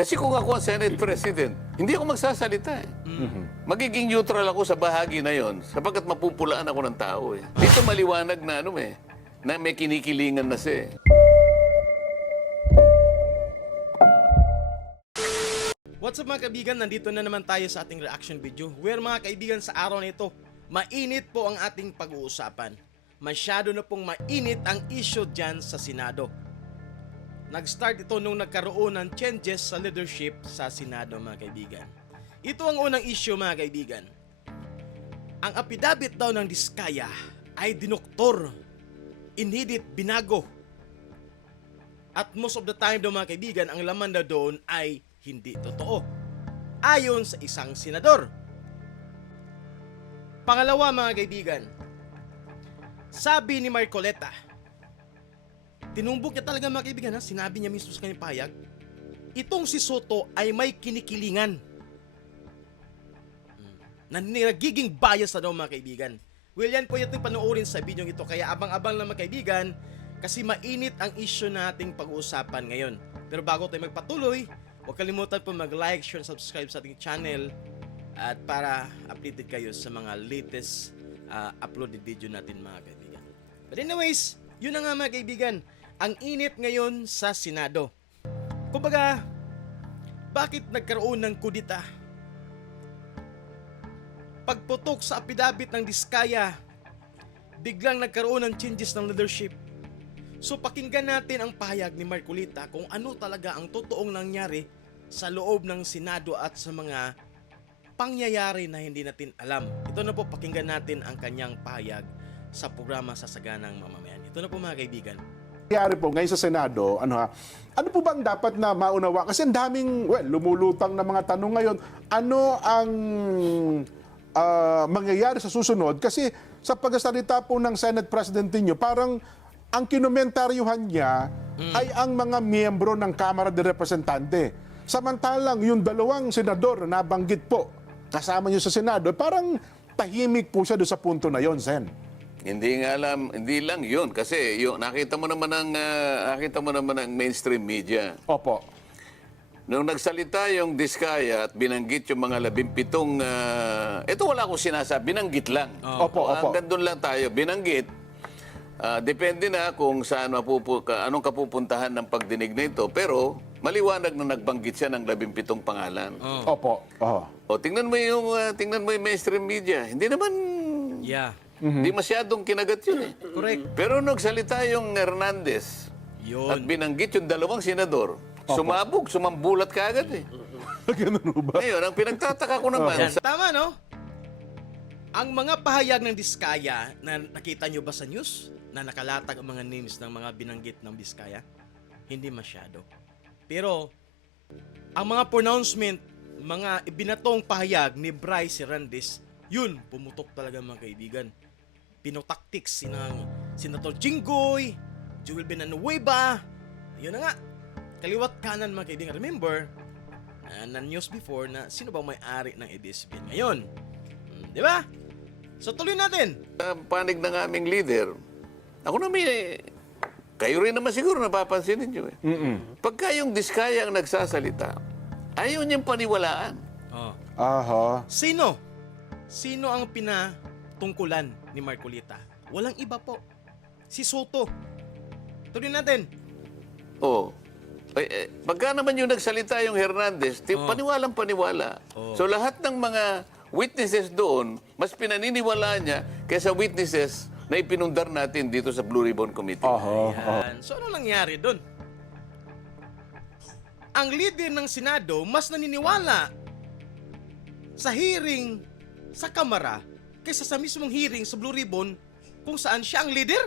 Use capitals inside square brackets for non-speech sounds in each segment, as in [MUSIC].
Kasi kung ako ang Senate President, hindi ako magsasalita eh. Magiging neutral ako sa bahagi na yon sapagkat mapupulaan ako ng tao eh. Dito maliwanag na ano eh, na may kinikilingan na siya eh. What's up mga kaibigan? Nandito na naman tayo sa ating reaction video where mga kaibigan sa araw na ito, mainit po ang ating pag-uusapan. Masyado na pong mainit ang issue dyan sa Senado. Nag-start ito nung nagkaroon ng changes sa leadership sa Senado mga kaibigan. Ito ang unang issue mga kaibigan. Ang apidabit daw ng Diskaya ay dinoktor, inhidit, binago. At most of the time daw mga kaibigan, ang laman na doon ay hindi totoo. Ayon sa isang senador. Pangalawa mga kaibigan, sabi ni Marcoleta, tinumbok niya talaga mga kaibigan ha, sinabi niya mismo sa kanyang pahayag, itong si Soto ay may kinikilingan. Hmm. Na nagiging bias na daw mga kaibigan. Well, yan po yung panoorin sa video ito. Kaya abang-abang lang mga kaibigan kasi mainit ang issue nating pag-uusapan ngayon. Pero bago tayo magpatuloy, huwag kalimutan po mag-like, share, subscribe sa ating channel at para updated kayo sa mga latest uh, uploaded video natin mga kaibigan. But anyways, yun na nga mga kaibigan, ang init ngayon sa Senado. Kumbaga, bakit nagkaroon ng kudita? Pagputok sa apidabit ng Diskaya, biglang nagkaroon ng changes ng leadership. So pakinggan natin ang pahayag ni Marcolita kung ano talaga ang totoong nangyari sa loob ng Senado at sa mga pangyayari na hindi natin alam. Ito na po pakinggan natin ang kanyang pahayag sa programa sa Saganang Mamamayan. Ito na po mga kaibigan. Nangyari po ngayon sa Senado, ano ha, ano po bang dapat na maunawa? Kasi ang daming, well, lumulutang na mga tanong ngayon. Ano ang ah, mangyayari sa susunod? Kasi sa pagsasalita po ng Senate President niyo, parang ang kinomentaryuhan niya ay ang mga miyembro ng Kamara de Representante. Samantalang yung dalawang senador na nabanggit po, kasama niyo sa Senado, parang tahimik po siya doon sa punto na yon, Sen. Hindi nga alam, hindi lang yun. Kasi yung, nakita mo naman ang, ah, nakita mo naman ang mainstream media. Opo. Nung nagsalita yung Diskaya at binanggit yung mga labimpitong... ah, ito wala akong sinasabi, binanggit lang. Opo, opo. Hanggang doon lang tayo, binanggit. Ah, depende na kung saan mapupu, ka, anong kapupuntahan ng pagdinig na ito. Pero maliwanag na nagbanggit siya ng labimpitong pangalan. Opo. Oh. O tingnan mo yung ah, tingnan mo yung mainstream media. Hindi naman Yeah, hindi masyadong kinagat yun eh. correct. Pero nagsalita yung Hernandez at Yun. binanggit yung dalawang senador, sumabog, sumambulat kaagad eh. [LAUGHS] Ganun ba? Ngayon, ang pinagtataka ko naman, sa, Tama, no? Ang mga pahayag ng Diskaya na nakita nyo ba sa news na nakalatag ang mga names ng mga binanggit ng Diskaya? Hindi masyado. Pero, ang mga pronouncement, mga ibinatong pahayag ni Bryce Hernandez, yun, pumutok talaga mga kaibigan. Pinotaktiks sinang Senator Jinggoy, Joel Benanueva, yun na nga, kaliwat kanan mga kaibigan. Remember, uh, na news before na sino bang may-ari ng ABS-CBN ngayon. Hmm, di ba? So tuloy natin. panig ng aming leader, ako na may, kayo rin naman siguro napapansin ninyo eh. Pagka yung diskaya ang nagsasalita, ayaw niyang paniwalaan. Oh. Aha. Sino? Sino ang pinatungkulan ni Marcolita? Walang iba po. Si Soto. Tuloy natin. Oh. Eh, eh, pagka naman yung nagsalita yung Hernandez, ti- paniwalang paniwala. So lahat ng mga witnesses doon, mas pinaniniwalaan niya kaysa witnesses na ipinundar natin dito sa Blue Ribbon Committee. Aha. Yan. So ano nangyari doon? Ang leader ng Senado mas naniniwala sa hearing sa Kamara kaysa sa mismong hearing sa Blue Ribbon kung saan siya ang leader?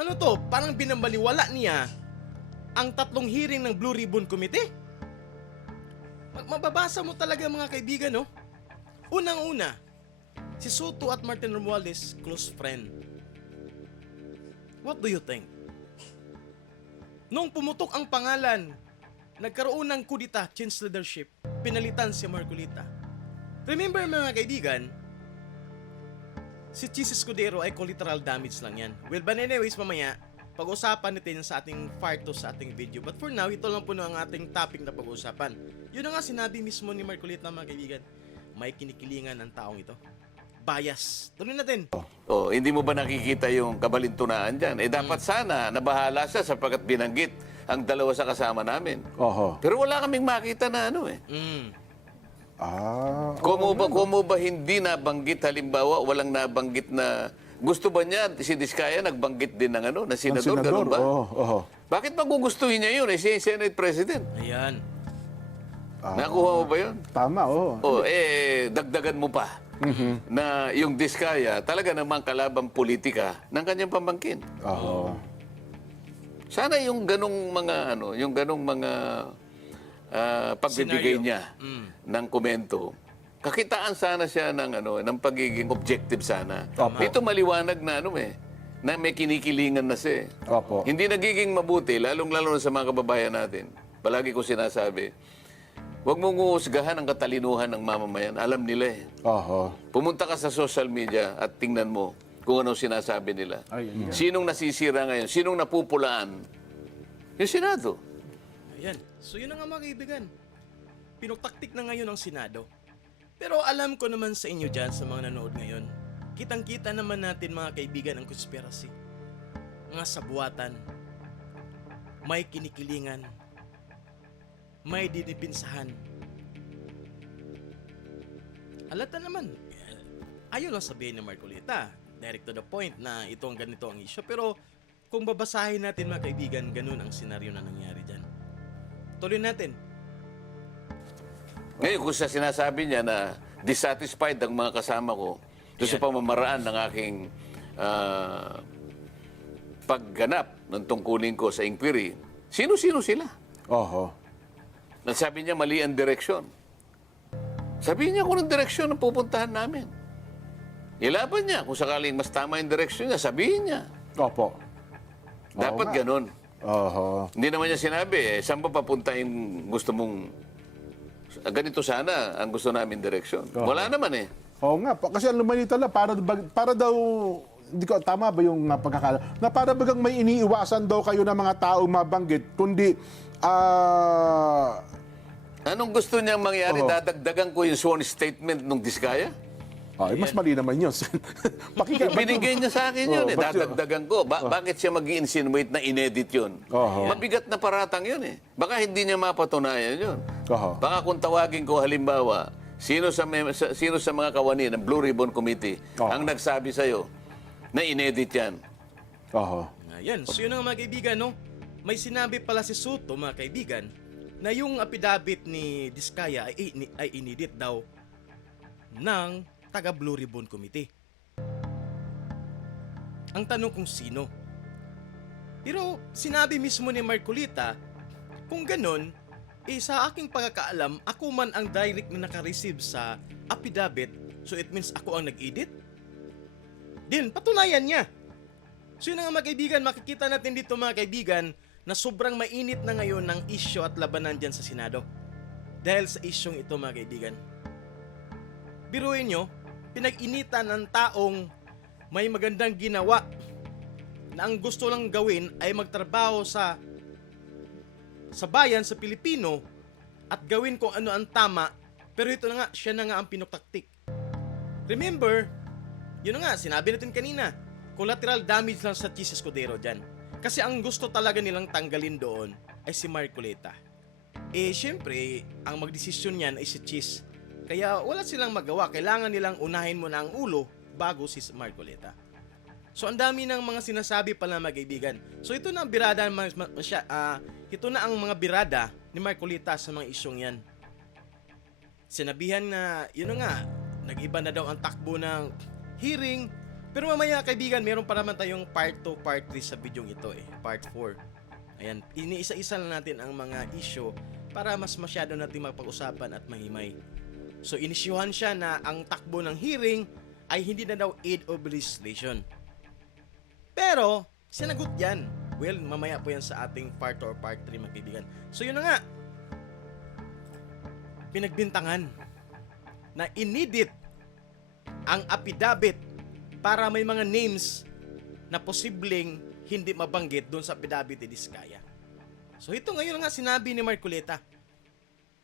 Ano to? Parang binabaliwala niya ang tatlong hearing ng Blue Ribbon Committee? Mababasa mo talaga mga kaibigan, no? Unang-una, si Soto at Martin Romualdez, close friend. What do you think? Nung pumutok ang pangalan, nagkaroon ng kudita, change leadership, pinalitan si Marcolita. Remember mga kaibigan, si Chis Escudero ay collateral damage lang yan. Well, but anyways, mamaya, pag-usapan natin sa ating part 2 sa ating video. But for now, ito lang po na ang ating topic na pag-uusapan. Yun na nga sinabi mismo ni Marcolita mga kaibigan. May kinikilingan ang taong ito. Bias. Tuloy natin. Oh, hindi mo ba nakikita yung kabalintunaan dyan? Eh dapat sana nabahala siya sapagkat binanggit ang dalawa sa kasama namin. Oho. Pero wala kaming makita na ano eh. Mm. Ah, Kumo ba, kumo ba hindi nabanggit halimbawa, walang nabanggit na gusto ba niya si Diskaya nagbanggit din ng ano, na ang senador, ganun ba? Oo, oho. Bakit magugustuhin niya yun eh, siya yung Senate President? Ayan. Ah, Nakuha mo ba yun? Tama, oo. O eh, dagdagan mo pa na yung Diskaya talaga namang kalabang politika ng kanyang pamangkin. Oho. Sana yung ganong mga ano, yung ganong mga ah, pagbibigay Scenario. niya Mm. ng komento. Kakitaan sana siya ng ano, ng pagiging objective sana. Opo. Ito maliwanag na ano eh, na may kinikilingan na siya. eh. Opo. Hindi nagiging mabuti, lalong-lalo na sa mga kababayan natin. Palagi ko sinasabi, huwag mong uusgahan ang katalinuhan ng mamamayan. Alam nila eh. Oho. Pumunta ka sa social media at tingnan mo kung anong sinasabi nila. Ay, yan. Sinong nasisira ngayon? Sinong napupulaan? Yung Senado. Ayan. So yun na nga mga kaibigan. Pinuktaktik na ngayon ang Senado. Pero alam ko naman sa inyo dyan, sa mga nanood ngayon, kitang-kita naman natin mga kaibigan ang conspiracy. Mga sabuatan. May kinikilingan. May dinipinsahan. Halata naman. Ayaw lang sabihin ni Marcolita. Direct to the point na ito ang ganito ang issue. Pero kung babasahin natin mga kaibigan, ganun ang senaryo na nangyari. Tuloy natin. Ngayon, kung sa sinasabi niya na dissatisfied ang mga kasama ko doon sa pamamaraan ng aking ah, pagganap ng tungkulin ko sa inquiry, sino-sino sila? Oho. Nasabi niya mali ang direksyon. Sabihin niya kung anong direksyon ang pupuntahan namin. Ilaban niya. Kung sakaling mas tama yung direksyon niya, sabihin niya. Opo. Dapat ganun. Oho. Hindi naman niya sinabi, eh, saan ba papunta yung gusto mong... Ganito sana ang gusto namin direksyon. Wala naman eh. Oo nga, pa- kasi ang lumalita lang, para, bag- para daw, hindi ko, tama ba yung uh, pagkakala, na para bagang may iniiwasan daw kayo ng mga tao mabanggit, kundi, ah, Anong gusto niyang mangyari? Dadagdagan ko yung sworn statement ng Diskaya? Ay, mas mali naman yun. [LAUGHS] Pakika, Binigay niya sa akin yun Oo, eh. ba't yun? Dadagdagan ko. Ba- Bakit siya mag insinuate na inedit yun? Oo. Mabigat na paratang yun eh. Baka hindi niya mapatunayan yun. Oho. Baka kung tawagin ko halimbawa, sino sa, mem- sa- sino sa mga kawani ng Blue Ribbon Committee Oo. ang nagsabi sa'yo na inedit yan? Oho. Ayan, so yun ang mga kaibigan, no? May sinabi pala si Soto, mga kaibigan, na yung apidabit ni Diskaya ay, ini- ay inedit daw ng taga Blue Ribbon Committee. Ang tanong kung sino. Pero sinabi mismo ni Marcolita, kung ganun, eh sa aking pagkakaalam, ako man ang direct na nakareceive sa apidabit, so it means ako ang nag-edit? Din, patunayan niya. So yun nga mga kaibigan, makikita natin dito mga kaibigan na sobrang mainit na ngayon ng isyo at labanan dyan sa Senado. Dahil sa isyong ito mga kaibigan. Biruin nyo, pinag-initan ng taong may magandang ginawa na ang gusto lang gawin ay magtrabaho sa sa bayan sa Pilipino at gawin kung ano ang tama pero ito na nga, siya na nga ang pinuktaktik. Remember, yun na nga, sinabi natin kanina, collateral damage lang sa Cheese Escudero dyan. Kasi ang gusto talaga nilang tanggalin doon ay si Marcoleta. Eh, syempre, ang magdesisyon niyan ay si Cheese. Kaya wala silang magawa. Kailangan nilang unahin mo na ang ulo bago si Marcoleta. So, ang dami ng mga sinasabi pala mga kaibigan. So, ito na ang birada, siya, ah, ito na ang mga birada ni Marcolita sa mga isyong yan. Sinabihan na, yun na nga, nag-iba na daw ang takbo ng hearing. Pero mamaya kaibigan, meron pa naman tayong part 2, part 3 sa video ito eh. Part 4. Ayan, iniisa-isa lang natin ang mga issue para mas masyado natin mapag-usapan at mahimay. So inisyuhan siya na ang takbo ng hearing ay hindi na daw aid of legislation. Pero, sinagot yan. Well, mamaya po yan sa ating part 2 or part 3 mga kaibigan. So yun na nga, pinagbintangan na inedit ang affidavit para may mga names na posibleng hindi mabanggit doon sa Pidabi de Diskaya. So ito ngayon nga sinabi ni Marcoleta.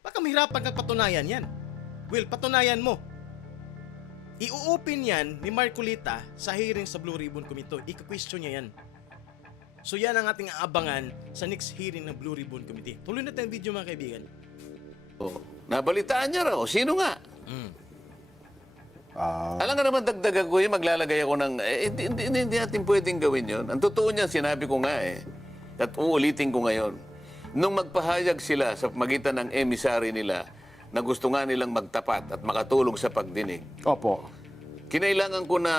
Baka mahirapan kang patunayan yan. Will, patunayan mo. I-open yan ni Marcoleta sa hearing sa Blue Ribbon Committee. Ika-question niya yan. So yan ang ating aabangan sa next hearing ng Blue Ribbon Committee. Tuloy na tayong video mga kaibigan. Oh, nabalitaan niya raw. Sino nga? Ah, Alam nga naman, dagdagan ko yun, maglalagay ako ng... Eh, hindi, hindi, hindi, hindi natin pwedeng gawin yun. Ang totoo niyan, sinabi ko nga eh. At uulitin ko ngayon. Nung magpahayag sila sa magitan ng emissary nila na gusto nga nilang magtapat at makatulong sa pagdinig, opo. kinailangan ko na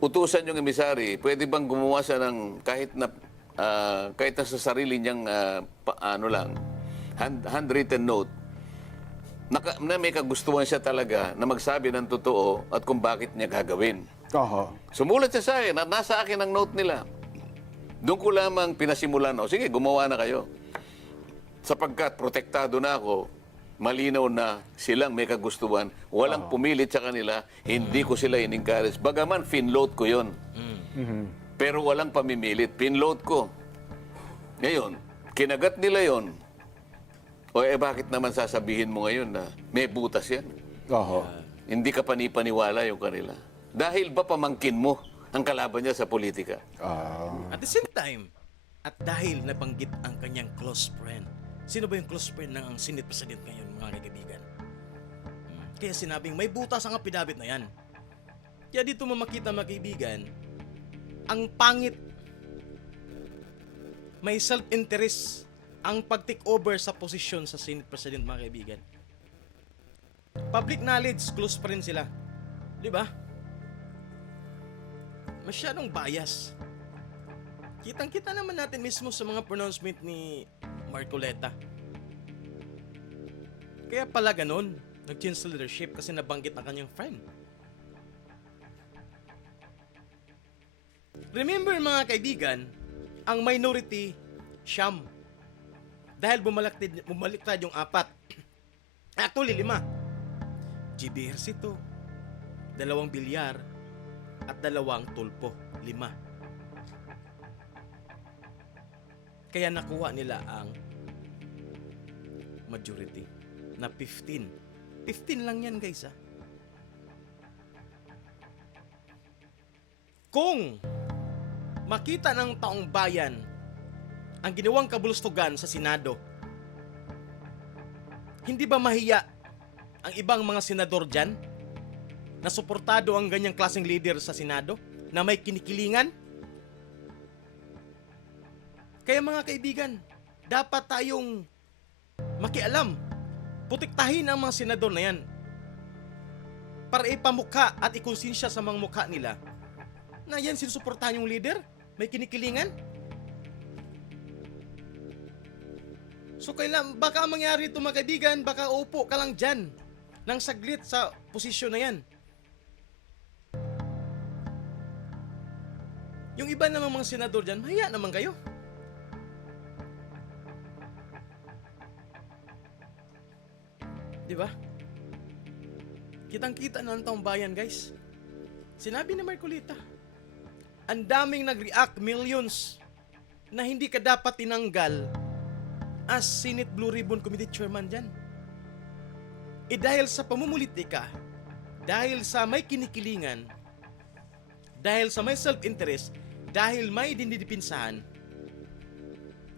utusan yung emisary, pwede bang gumawa siya ng kahit na ah, kahit na sa sarili niyang ah, pa- ano lang hand, handwritten note naka, na may kagustuhan siya talaga na magsabi ng totoo at kung bakit niya gagawin. Oho. Sumulat siya sa akin at nasa akin ang note nila. Doon ko lamang pinasimulan, o sige, gumawa na kayo. Sapagkat protektado na ako, malinaw na silang may kagustuhan, walang pumilit sa kanila, hindi ko sila in-encourage. Bagaman, finload ko yon. Pero walang pamimilit, pinload ko. Ngayon, kinagat nila yon. O eh, bakit naman sasabihin mo ngayon na may butas yan? Oho. Hindi ka panipaniwala yung kanila. Dahil ba pamangkin mo ang kalaban niya sa politika? Ah, At the same time, at dahil nabanggit ang kanyang close friend, sino ba yung close friend ng ang Senate President ngayon, mga kaibigan? Hmm. Kaya sinabing may butas ang apidabit na yan. Kaya dito mo makita, mga kaibigan, ang pangit, may self-interest ang pag-take over sa posisyon sa Senate President, mga kaibigan. Public knowledge, close friend sila. Di ba? Masyadong bias. Kitang-kita naman natin mismo sa mga pronouncement ni Marcoleta. Kaya pala ganun, nag-change sa leadership kasi nabanggit ang kanyang friend. Remember mga kaibigan, ang minority, siyam. Dahil bumaliktad, bumaliktad yung apat. [CLEARS THROAT] Actually, lima. GB Ejercito, dalawang bilyar, at dalawang tulpo. Lima. Kaya nakuha nila ang majority na 15. 15 lang yan guys ah. Kung makita ng taong bayan ang ginawang kabulustugan sa Senado, hindi ba mahiya ang ibang mga senador dyan na suportado ang ganyang klaseng leader sa Senado na may kinikilingan? Kaya mga kaibigan, dapat tayong makialam. Putiktahin ang mga senador na yan para ipamukha at ikonsensya sa mga mukha nila na yan sinusuportahan yung leader? May kinikilingan? So kailan, baka ang mangyari ito mga kaibigan, baka upo ka lang dyan ng saglit sa posisyon na yan. Yung iba namang mga senador dyan, haya naman kayo. Di ba? Kitang-kita na ang bayan, guys. Sinabi ni Marcolita, ang daming nag-react, millions, na hindi ka dapat tinanggal as Senate Blue Ribbon Committee Chairman dyan. Eh dahil sa pamumulitika, dahil sa may kinikilingan, dahil sa may self-interest, dahil may dinidipinsahan,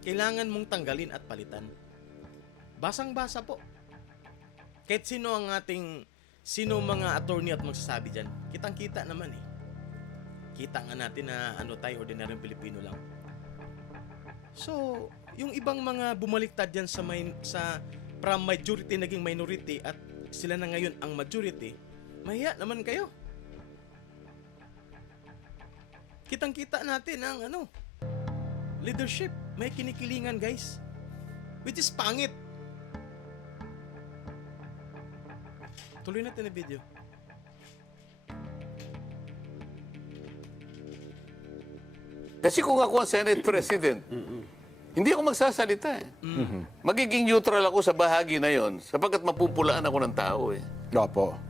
kailangan mong tanggalin at palitan. Basang-basa po. Kahit sino ang ating, sino mga attorney at magsasabi dyan, kitang-kita naman eh. Kita nga natin na ano tayo, ordinaryong Pilipino lang. So, yung ibang mga bumaliktad dyan sa, may, sa from majority naging minority at sila na ngayon ang majority, mahiya naman kayo. Kitang-kita natin ang ano, leadership. May kinikilingan guys. Which is pangit. Tuloy natin ang video. Kasi kung ako ang Senate President, hindi ako magsasalita eh. Magiging neutral ako sa bahagi na yon sapagkat mapupulaan ako ng tao eh. opo.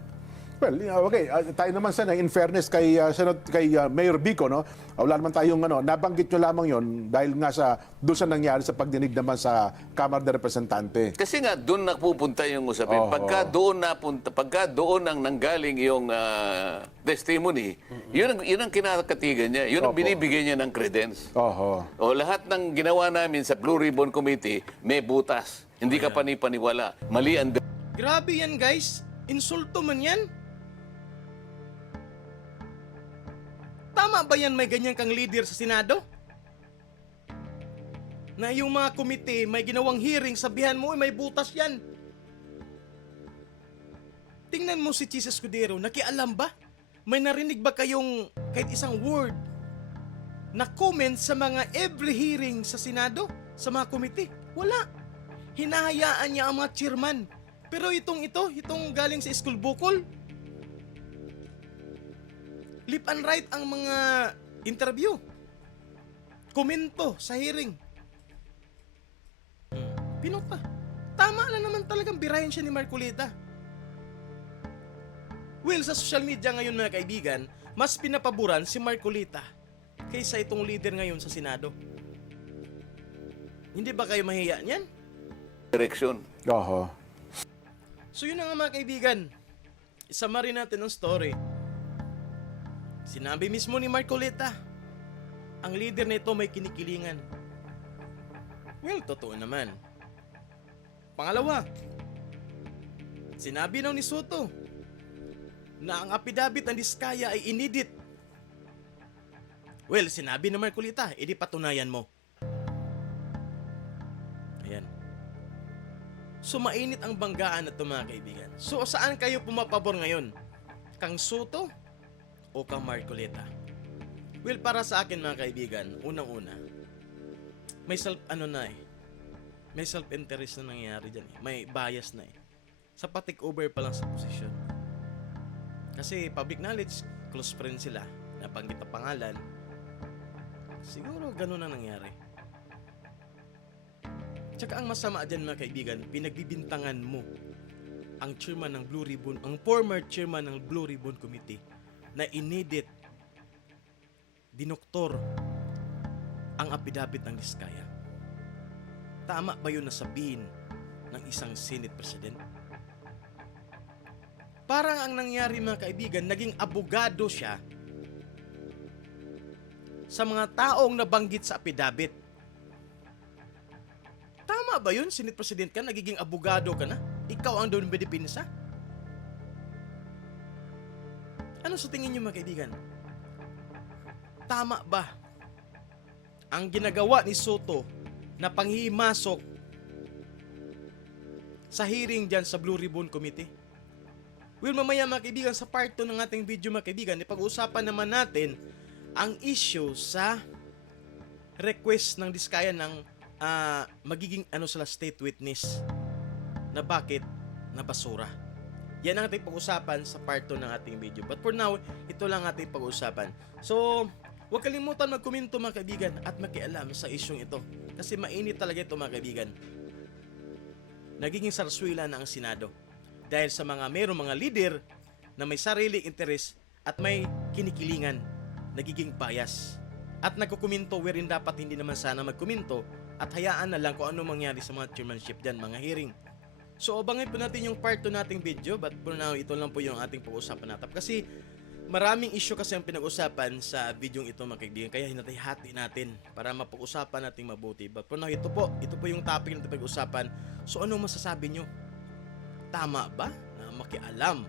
Well, okay, ah, tayo naman sana in fairness kay uh, Senat kay ah, Mayor Bico no. ah, Wala naman tayong ano, nabanggit nyo lamang 'yon dahil nga sa doon sa nangyari sa pagdinig naman sa Kamara de Representante. Kasi nga doon napupunta yung usapin. Oo. Pagka doon napunta, pagka doon ang nanggaling yung ah, testimony, yun ang yun ang kinakatigan niya. Yun ang Opo. binibigay niya ng credence. Oho. O lahat ng ginawa namin sa Blue Ribbon Committee, may butas. Hindi ka panipaniwala. Mali ang Grabe yan guys. Insulto man yan. Tama ba yan may ganyan kang leader sa Senado? Na yung mga komite may ginawang hearing, sabihan mo, "Uy, may butas yan. Tingnan mo si Chis Escudero, nakialam ba? May narinig ba kayong kahit isang word na comment sa mga every hearing sa Senado, sa mga komite? Wala. Hinahayaan niya ang mga chairman. Pero itong ito, itong galing sa school bukol, lip and right ang mga interview. Komento sa hearing. Pinota. Tama na naman talagang birahin siya ni Marcolita. Well, sa social media ngayon mga kaibigan, mas pinapaboran si Marcolita kaysa itong leader ngayon sa Senado. Hindi ba kayo mahiya niyan? direksyon. Oho. So yun na nga mga kaibigan. Isama rin natin ang story. Sinabi mismo ni Marcoleta, ang leader nito may kinikilingan. Well, totoo naman. Pangalawa, sinabi daw ni Soto na ang apidabit ng Diskaya ay inedit. Well, sinabi ni Marcolita, edi patunayan mo. Ayan. So mainit ang banggaan na ito mga kaibigan. So saan kayo pumapabor ngayon? Kang Soto o kang Marcoleta? Well, para sa akin mga kaibigan, unang-una, may self, ano na eh, may self-interest na nangyayari dyan eh. May bias na eh. Sa patik over pa lang sa posisyon. Kasi public knowledge, close friend sila, napanggit ang pangalan, siguro ganun ang nangyari. Tsaka ang masama dyan mga kaibigan, pinagbibintangan mo ang chairman ng Blue Ribbon, ang former chairman ng Blue Ribbon Committee na inedit, dinoktor ang apidabit ng Diskaya. Tama ba yun na sabihin ng isang Senate President? Parang ang nangyari mga kaibigan, naging abogado siya sa mga taong nabanggit sa apidabit. Tama ba yun? Senate President ka, nagiging abogado ka na? Ikaw ang doon bedipinsa? Ano sa tingin niyo mga kaibigan? Tama ba ang ginagawa ni Soto na panghimasok sa hearing dyan sa Blue Ribbon Committee? Well, mamaya mga kaibigan, sa part 2 ng ating video mga kaibigan, ipag-usapan naman natin ang issue sa request ng Diskaya ng ah, magiging ano sila state witness na bakit na basura. Yan ang ating pag-usapan sa part 2 ng ating video. But for now, ito lang ating pag-usapan. So, huwag kalimutan magkomento mga kaibigan at makialam sa isyong ito. Kasi mainit talaga ito mga kaibigan. Nagiging sarswila na ang Senado. Dahil sa mga mayroong mga leader na may sariling interes at may kinikilingan, nagiging bias. At nagkukuminto wherein dapat hindi naman sana magkuminto at hayaan na lang kung ano mangyari sa mga chairmanship dyan, mga hearing. So, abangin po natin yung part 2 nating video but for now, ito lang po yung ating pag-usapan natin. Kasi maraming issue kasi ang pinag-usapan sa video ito mga kaibigan. Kaya hinati-hati natin para mapag-usapan natin mabuti. But for now, ito po, ito po yung topic na pinag-usapan. So, ano masasabi nyo? Tama ba na makialam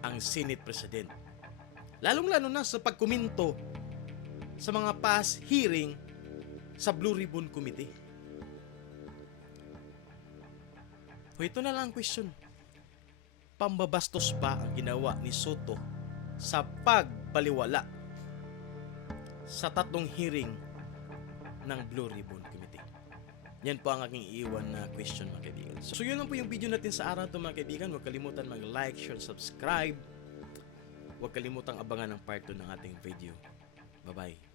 ang Senate President? Lalong-lalo na sa pagkuminto sa mga past hearing sa Blue Ribbon Committee. O ito na lang ang question. Pambabastos ba ang ginawa ni Soto sa pagpaliwala sa tatlong hearing ng Blue Ribbon Committee? Yan po ang aking iiwan na question mga kaibigan. So, yun lang po yung video natin sa araw to mga kaibigan. Huwag kalimutan mag-like, share, subscribe. Huwag kalimutang abangan ang part 2 ng ating video. Bye-bye.